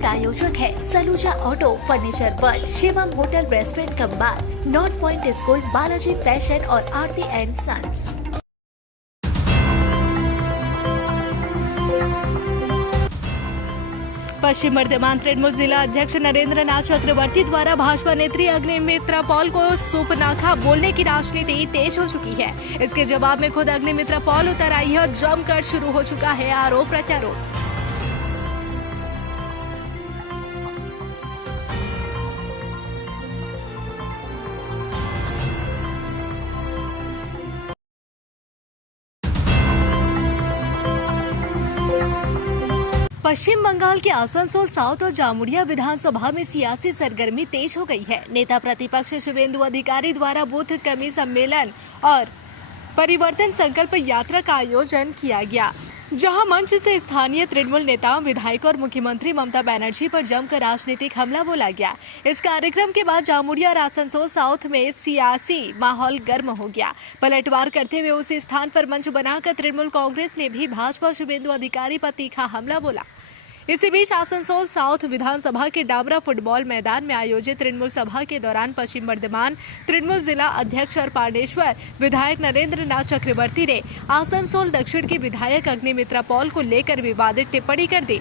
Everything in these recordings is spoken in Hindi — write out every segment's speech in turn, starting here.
प्रायोजक है Saluja auto, furniture world, Shivam hotel, restaurant cum bar, north point school, Balaji fashion और आरती एंड सन्स। पश्चिम वर्धमान तृणमूल जिला अध्यक्ष नरेंद्र नाथ चक्रवर्ती द्वारा भाजपा नेत्री अग्निमित्रा पॉल को सूपनाखा बोलने की राजनीति तेज हो चुकी है। इसके जवाब में खुद अग्निमित्रा पॉल उतर आई है और जमकर शुरू हो चुका है आरोप प्रत्यारोप। पश्चिम बंगाल के आसनसोल साउथ और जामुड़िया विधानसभा में सियासी सरगर्मी तेज हो गई है। नेता प्रतिपक्ष शुभेंदु अधिकारी द्वारा बूथ कमी सम्मेलन और परिवर्तन संकल्प यात्रा का आयोजन किया गया, जहां मंच से स्थानीय तृणमूल नेताओं, विधायकों और मुख्यमंत्री ममता बनर्जी पर जमकर राजनीतिक हमला बोला गया। इस कार्यक्रम के बाद जामुड़िया और आसनसोल साउथ में सियासी माहौल गर्म हो गया। पलटवार करते हुए उसी स्थान पर मंच बनाकर तृणमूल कांग्रेस ने भी भाजपा और शुभेंदु अधिकारी पर तीखा हमला बोला। इसी बीच आसनसोल साउथ विधानसभा के डाबरा फुटबॉल मैदान में आयोजित तृणमूल सभा के दौरान पश्चिम वर्धमान तृणमूल जिला अध्यक्ष और पांडेश्वर विधायक नरेंद्र नाथ चक्रवर्ती ने आसनसोल दक्षिण के विधायक अग्निमित्रा पॉल को लेकर विवादित टिप्पणी कर दी।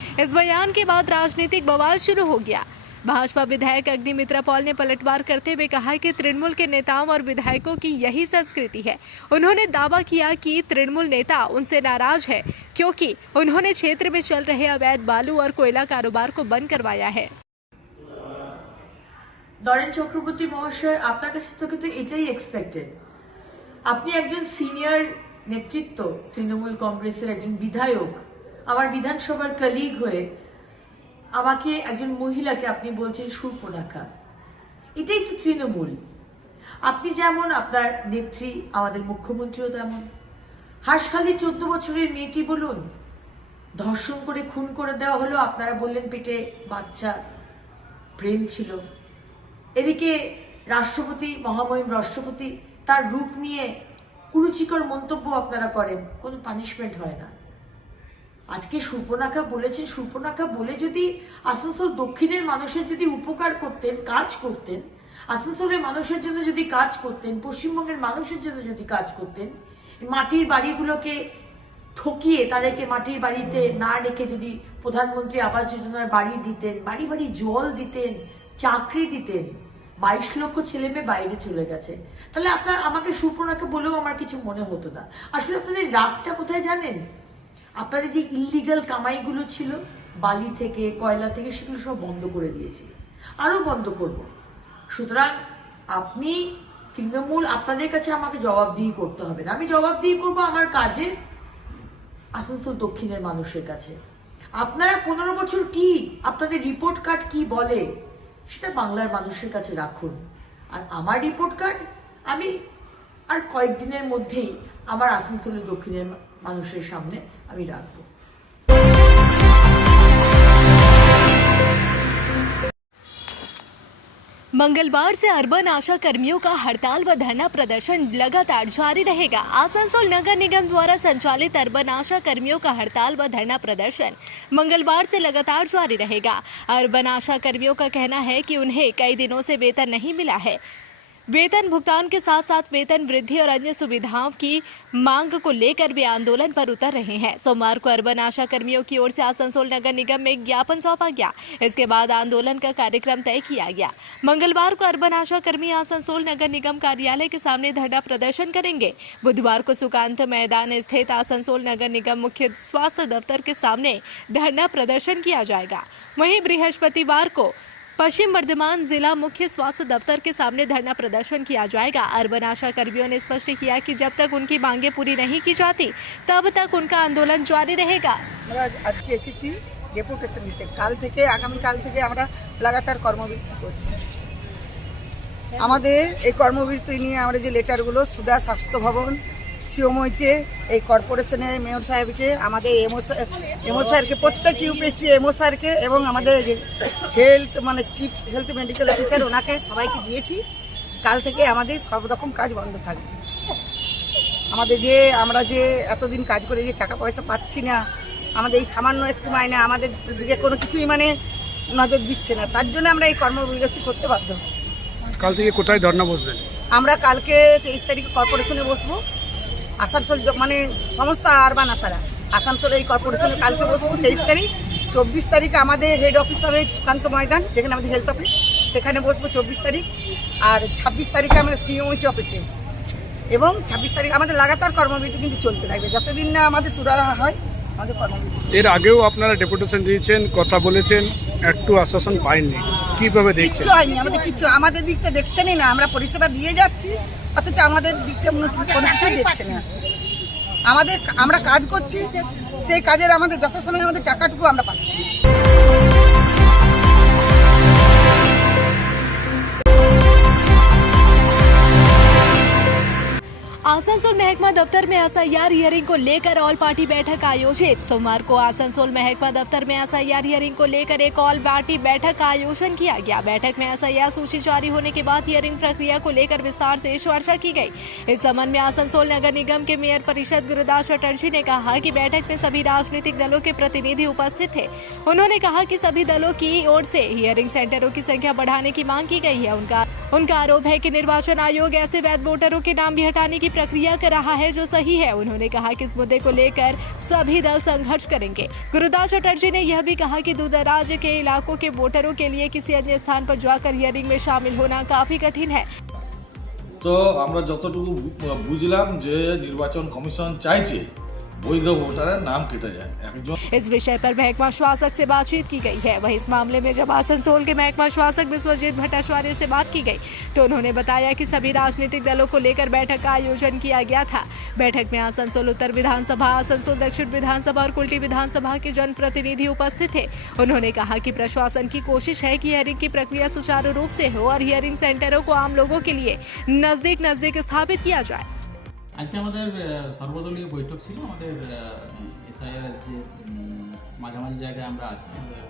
इस बयान के बाद राजनीतिक बवाल शुरू हो गया। भाजपा विधायक अग्निमित्रा पॉल ने पलटवार करते हुए कहा कि तृणमूल के नेताओं और विधायकों की यही संस्कृति है। उन्होंने दावा किया कि तृणमूल नेता उनसे नाराज है क्योंकि उन्होंने क्षेत्र में चल रहे अवैध बालू और कोयला कारोबार को बंद करवाया है। नरेन चक्रवर्ती মহাশয়, আপনার কাছে তো কিন্তু এটাই এক্সপেক্টেড। আপনি একজন সিনিয়র নেতৃত্ব, তৃণমূল কংগ্রেসের একজন বিধায়ক, আমার বিধানসভার কলিগ হয়ে আমাকে একজন মহিলাকে আপনি বলছেন সুর্পনাখা। এটাই তো তৃণমূল। আপনি যেমন, আপনার নেত্রী আমাদের মুখ্যমন্ত্রীও তেমন। হাঁসখালি 14 বছরের মেয়েটি বলুন, ধর্ষণ করে খুন করে দেওয়া হলো, আপনারা বললেন পেটে বাচ্চা, প্রেম ছিল। এদিকে রাষ্ট্রপতি, মহামহিম রাষ্ট্রপতি, তার রূপ নিয়ে কুরুচিকর মন্তব্য আপনারা করেন, কোনো পানিশমেন্ট হয় না। আজকে সুর্পনাখা বলেছেন, সুর্পনাখা বলে যদি আসানসোল দক্ষিণের মানুষের যদি উপকার করতেন, কাজ করতেন, আসানসোলের মানুষের জন্য যদি কাজ করতেন, পশ্চিমবঙ্গের মানুষের জন্য যদি কাজ করতেন, মাটির বাড়িগুলোকে ঠকিয়ে তাদেরকে মাটির বাড়িতে না রেখে যদি প্রধানমন্ত্রী আবাস যোজনার বাড়ি দিতেন, বাড়ি বাড়ি জল দিতেন, চাকরি দিতেন, 22 লক্ষ ছেলে মেয়ে বাইরে চলে গেছে, তাহলে আপনার আমাকে সুর্পনাখা বলেও আমার কিছু মনে হতো না। আসলে আপনাদের রাগটা কোথায় জানেন? আপনাদের যে ইলিগাল কামাইগুলো ছিল বালি থেকে, কয়লা থেকে, সেগুলো সব বন্ধ করে দিয়েছি, আরো বন্ধ করব। সুতরাং আপনি তৃণমূল, আপনাদের কাছে আমাকে জবাবদিহি করতে হবে না। আমি জবাবদিহি করব আমার কাজে আসানসোল দক্ষিণের মানুষের কাছে। আপনারা 15 বছর কি, আপনাদের রিপোর্ট কার্ড কি বলে সেটা বাংলার মানুষের কাছে রাখুন। আর আমার রিপোর্ট কার্ড আমি আর কয়েকদিনের মধ্যেই আমার আসানসোলের দক্ষিণের মানুষের সামনে আমি রাখবো। मंगलवार से अर्बन आशा कर्मियों का हड़ताल व धरना प्रदर्शन लगातार जारी रहेगा। आसनसोल नगर निगम द्वारा संचालित अर्बन आशा कर्मियों का हड़ताल व धरना प्रदर्शन मंगलवार से लगातार जारी रहेगा। अर्बन आशा कर्मियों का कहना है कि उन्हें कई दिनों से वेतन नहीं मिला है। वेतन भुगतान के साथ साथ वेतन वृद्धि और अन्य सुविधाओं की मांग को लेकर भी आंदोलन पर उतर रहे हैं। सोमवार को अर्बन आशा कर्मियों की ओर से आसनसोल नगर निगम में एक ज्ञापन सौंपा गया। इसके बाद आंदोलन का कार्यक्रम तय किया गया। मंगलवार को अर्बन आशा कर्मी आसनसोल नगर निगम कार्यालय के सामने धरना प्रदर्शन करेंगे। बुधवार को सुकांत मैदान स्थित आसनसोल नगर निगम मुख्य स्वास्थ्य दफ्तर के सामने धरना प्रदर्शन किया जाएगा। वहीं बृहस्पतिवार को पश्चिम बर्धमान जिला मुख्य स्वास्थ्य दफ्तर के सामने धरना प्रदर्शन किया जाएगा। अर्बन आशा कर्मियों ने स्पष्ट किया कि जब तक उनकी मांगें पूरी नहीं की जाती तब तक उनका आंदोलन जारी रहेगा। আজকে এসেছি ডেপুটেশন দিতে। কাল থেকে আগামীকাল থেকে আমরা লাগাতার কর্মবিরতি করছি। আমাদের এই কর্মবিরতি নিয়ে আমরা যে লেটারগুলো সুদা স্বাস্থ্য ভবন সিওম হয়েছে, এই কর্পোরেশনের মেয়র সাহেবকে, আমাদের এমও স্যারকে, প্রত্যেক ইউপিএসসি এমও স্যারকে এবং আমাদের যে health chief health medical officer ওনাকে সবাইকে দিয়েছি। কাল থেকে আমাদের সব রকম কাজ বন্ধ থাকবে। আমাদের আমরা যে এতদিন কাজ করে যে টাকা পয়সা পাচ্ছি না, আমাদের এই সামান্য একটু মাইনে আমাদের দিকে কোনো কিছুই নজর দিচ্ছে না, তার জন্য আমরা এই কর্মবিরতি করতে বাধ্য হচ্ছি। কাল থেকে কোথায় ধর্ণা বসবেন? আমরা কালকে 23 তারিখে কর্পোরেশনে বসবো। আসানসোল সমস্ত আরবান আসানসোল এই কর্পোরেশনে কালকে বসবো 23 তারিখ। 24 তারিখে আমাদের হেড অফিস হবে সুকান্ত ময়দান, যেখানে আমাদের হেলথ অফিস, সেখানে বসবো 24 তারিখ। আর 26 তারিখে আমরা সিএমওইচি অফিসে, এবং 26 তারিখ আমাদের লাগাতার কর্মবিরতি কিন্তু চলতে থাকবে যতদিন না আমাদের সুরাহা হয় আমাদের কর্মবিরতি। এর আগেও আপনারা ডেপুটেশন দিয়েছেন, কথা বলেছেন, একটু আশ্বাসন পাইনি, কিভাবে দেখছেন? কিচ্ছু হয়নি, আমাদের দিকটা দেখছেনই না। আমরা পরিষেবা দিয়ে যাচ্ছি, অথচ আমাদের দিকটা কোনো কিছু দেখছে না। আমরা কাজ করছি, সেই কাজের আমাদের যথাসময়ে আমাদের টাকাটুকু আমরা পাচ্ছি। आसनसोल महकमा दफ्तर में एसआईआर हियरिंग को लेकर ऑल पार्टी बैठक आयोजित। सोमवार को आसनसोल महकमा दफ्तर में एसआईआर हियरिंग को लेकर एक ऑल पार्टी बैठक का आयोजन किया गया। बैठक में एसआईआर सूची जारी होने के बाद हियरिंग प्रक्रिया को लेकर विस्तार से चर्चा की गई। इस संबंध में आसनसोल नगर निगम के मेयर परिषद गुरुदास चटर्जी ने कहा कि बैठक में सभी राजनीतिक दलों के प्रतिनिधि उपस्थित थे। उन्होंने कहा कि सभी दलों की ओर से हियरिंग सेंटरों की संख्या बढ़ाने की मांग की गई है। उनका आरोप है कि निर्वाचन आयोग ऐसे वैध वोटरों के नाम भी हटाने की प्रक्रिया कर रहा है जो सही है। उन्होंने कहा कि इस मुद्दे को लेकर सभी दल संघर्ष करेंगे। गुरुदास चटर्जी ने यह भी कहा कि दूरदराज के इलाकों के वोटरों के लिए किसी अन्य स्थान पर जाकर हियरिंग में शामिल होना काफी कठिन है। তো আমরা যতটুকু বুঝলাম যে নির্বাচন কমিশন চাইছে वैध वोटर नाम केटा जाए। इस विषय पर महकमा शासक से बातचीत की गई है। वहीं इस मामले में जब आसनसोल के महकमा शासक विश्वजीत भट्टाचार्य से बात की गई तो उन्होंने बताया कि सभी राजनीतिक दलों को लेकर बैठक का आयोजन किया गया था। बैठक में आसनसोल उत्तर विधानसभा, आसनसोल दक्षिण विधानसभा और कुल्टी विधानसभा के जनप्रतिनिधि उपस्थित थे। उन्होंने कहा कि प्रशासन की कोशिश है कि हियरिंग की प्रक्रिया सुचारू रूप से हो और हियरिंग सेंटरों को आम लोगों के लिए नजदीक स्थापित किया जाए। আজকে আমাদের সর্বদলীয় বৈঠক ছিল। আমাদের এসআইআর যে মাঝামাঝি জায়গায় আমরা আছি, আমাদের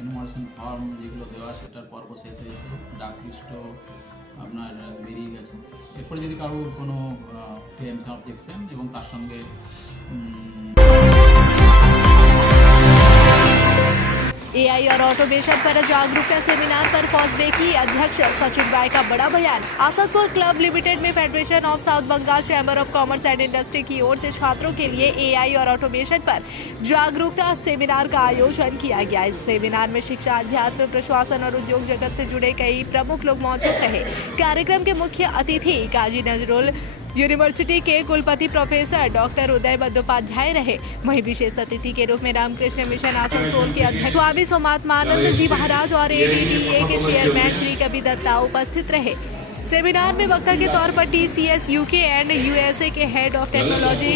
এনুমারেশন ফর্ম যেগুলো দেওয়া সেটার পর্ব শেষ হয়েছে, ডাক লিস্টও আপনার বেরিয়ে গেছে। এরপরে যদি কারোর কোনো ক্লেমস অবজেকশন এবং তার সঙ্গে एआई और ऑटोमेशन पर जागरूकता सेमिनार पर फॉसबे की अध्यक्ष सचिन राय का बड़ा बयान। आसनसोल क्लब लिमिटेड में federation of south Bengal chamber of commerce and industry की ओर से छात्रों के लिए एआई और ऑटोमेशन पर जागरूकता सेमिनार का आयोजन किया गया। इस सेमिनार में शिक्षा, अध्यात्म, प्रशासन और उद्योग जगत से जुड़े कई प्रमुख लोग मौजूद रहे। कार्यक्रम के मुख्य अतिथि काजी नजरुल यूनिवर्सिटी के कुलपति प्रोफेसर डॉक्टर उदय बंदोपाध्याय रहे। वहीं विशेष अतिथि के रूप में रामकृष्ण मिशन आसनसोल के अध्यक्ष स्वामी सोमात्मानंद जी महाराज और एडीडीए के चेयरमैन श्री कवि दत्ता उपस्थित रहे। सेमिनार में वक्ता के तौर पर TCS UK एंड USA के हेड ऑफ टेक्नोलॉजी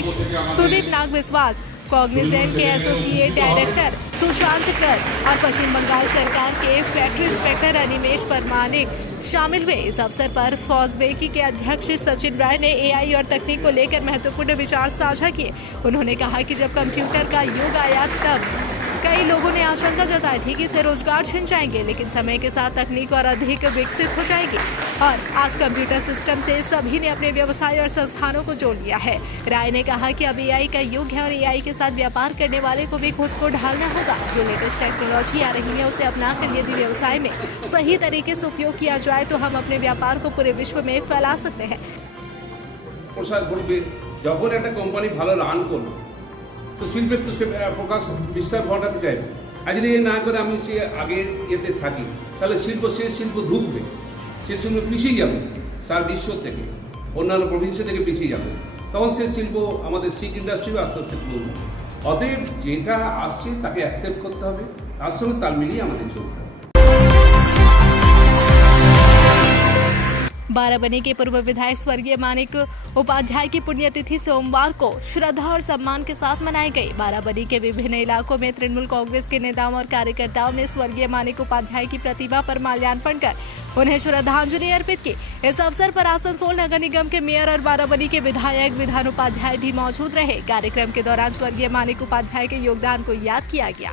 सुदीप नाग विश्वास, कॉग्निजेंट के एसोसिएट डायरेक्टर सुशांत कर और पश्चिम बंगाल सरकार के फैक्ट्री इंस्पेक्टर अनिमेश परमानिक शामिल हुए। इस अवसर पर फॉसबेकी के अध्यक्ष सचिन राय ने एआई और तकनीक को लेकर महत्वपूर्ण विचार साझा किए। उन्होंने कहा कि जब कंप्यूटर का युग आया तब कई लोगों ने आशंका जताई थी कि इससे रोजगार छिन जाएंगे, लेकिन समय के साथ तकनीक और अधिक विकसित हो जाएगी और आज कंप्यूटर सिस्टम से सभी ने अपने व्यवसाय और संस्थानों को जोड़ लिया है। राय ने कहा कि अब AI का युग है और AI के साथ व्यापार करने वाले को भी खुद को ढालना होगा। जो लेटेस्ट टेक्नोलॉजी आ रही है उसे अपनाकर यदि व्यवसाय में सही तरीके से उपयोग किया जाए तो हम अपने व्यापार को पूरे विश्व में फैला सकते हैं। প্রসার ঘটবে যখন একটা কোম্পানি ভালো রান করবে তো শিল্পের তো সে প্রকাশ বিস্তার ঘটাতে চাইবে আর যদি না করে আমি সে আগের ইয়েতে থাকি তাহলে সে শিল্প ঢুকবে সে শিল্প পিছিয়ে যাবে সারা বিশ্ব থেকে অন্যান্য প্রভিন্সি থেকে পিছিয়ে যাবে তখন সে শিল্প আমাদের শিল্প ইন্ডাস্ট্রিও আস্তে আস্তে ক্লোজ হবে। অতএব যেটা আসছে তাকে অ্যাকসেপ্ট করতে হবে, তার সঙ্গে তাল মিলিয়ে আমাদের চলতে হবে। बाराबनी के पूर्व विधायक स्वर्गीय मानिक उपाध्याय की पुण्यतिथि सोमवार को श्रद्धा और सम्मान के साथ मनाई गई। बाराबनी के विभिन्न इलाकों में तृणमूल कांग्रेस के नेताओं और कार्यकर्ताओं ने स्वर्गीय मानिक उपाध्याय की प्रतिमा पर माल्यार्पण कर उन्हें श्रद्धांजलि अर्पित की। इस अवसर पर आसनसोल नगर निगम के मेयर और बाराबनी के विधायक विधान उपाध्याय भी मौजूद रहे। कार्यक्रम के दौरान स्वर्गीय मानिक उपाध्याय के योगदान को याद किया गया।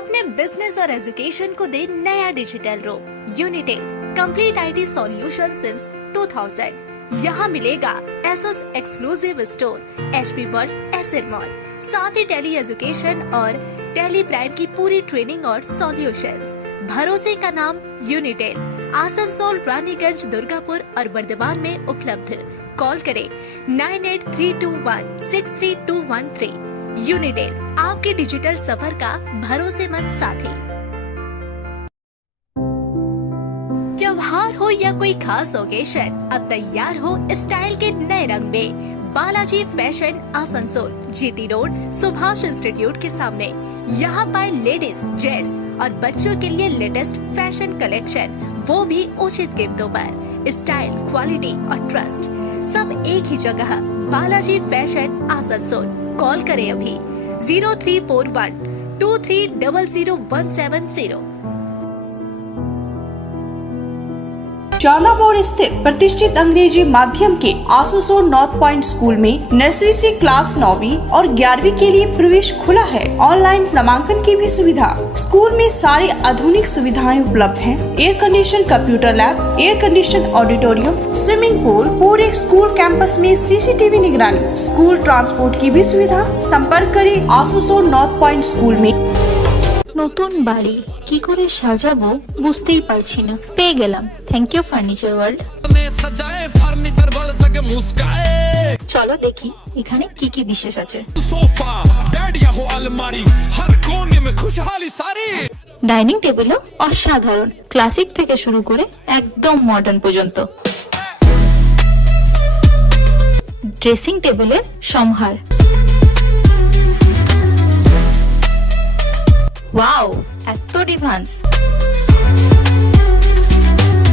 अपने बिजनेस और एजुकेशन को दे नया डिजिटल रूप। Unitel complete IT solution since 2000। यहाँ मिलेगा Asus exclusive store, HP world, SL mall, साथ ही टेली एजुकेशन और टेली प्राइम की पूरी ट्रेनिंग और सॉल्यूशंस। भरोसे का नाम यूनिटेल, आसनसोल, रानीगंज, दुर्गापुर और बर्दवान में उपलब्ध। कॉल करें 9832163213। यूनिटेल आपके डिजिटल सफर का भरोसेमंद साथी। त्योहार हो या कोई खास ओकेशन, अब तैयार हो स्टाइल के नए रंग में। Balaji fashion Asansol, GT road, Subhash institute के सामने। यहाँ पाए लेडीज, जेंट्स और बच्चों के लिए लेटेस्ट फैशन कलेक्शन, वो भी उचित कीमतों पर। स्टाइल, क्वालिटी और ट्रस्ट सब एक ही जगह। बालाजी फैशन आसनसोल। कॉल करें अभी 034123000170। चांदा मोड़ स्थित प्रतिष्ठित अंग्रेजी माध्यम के आसनसोल नॉर्थ पॉइंट स्कूल में नर्सरी से क्लास 9वीं और 11वीं के लिए प्रवेश खुला है। ऑनलाइन नामांकन की भी सुविधा। स्कूल में सारी आधुनिक सुविधाएं उपलब्ध हैं। Air condition computer lab, air condition auditorium, swimming pool, पूरे स्कूल कैंपस में CCTV निगरानी, स्कूल ट्रांसपोर्ट की भी सुविधा। संपर्क करें आसनसोल नॉर्थ पॉइंट स्कूल में। নতুন বাড়ি কি করে সাজাবো বুঝতেই পারছি না। পেয়ে গেলাম থ্যাংক ইউ ফার্নিচার ওয়ার্ল্ড। চলো দেখি এখানে কি কি বিশেষ আছে। ডাইনিং টেবিলও অসাধারণ, ক্লাসিক থেকে শুরু করে একদম মডার্ন পর্যন্ত। ড্রেসিং টেবিলের সম্ভার। ওয়াও, এত ডিভান্স।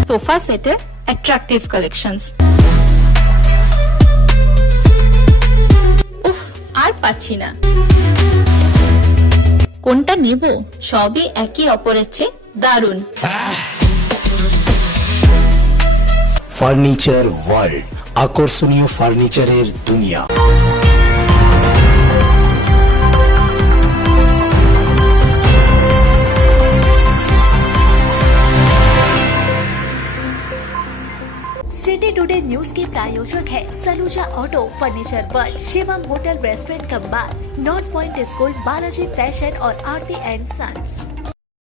সোফা সেটের অ্যাট্রাকটিভ কালেকশনস। উফ, আর পাচ্ছি না। কোনটা নেব? সবই একই অপরের চেয়ে দারুণ। ফার্নিচার ওয়ার্ল্ড, আকর্ষণীয় ফার্নিচারের দুনিয়া। सिटी टुडे न्यूज के प्रायोजक है Saluja auto, furniture world, Shivam hotel, restaurant cum bar, north point school, Balaji fashion और आरती एंड सन्स।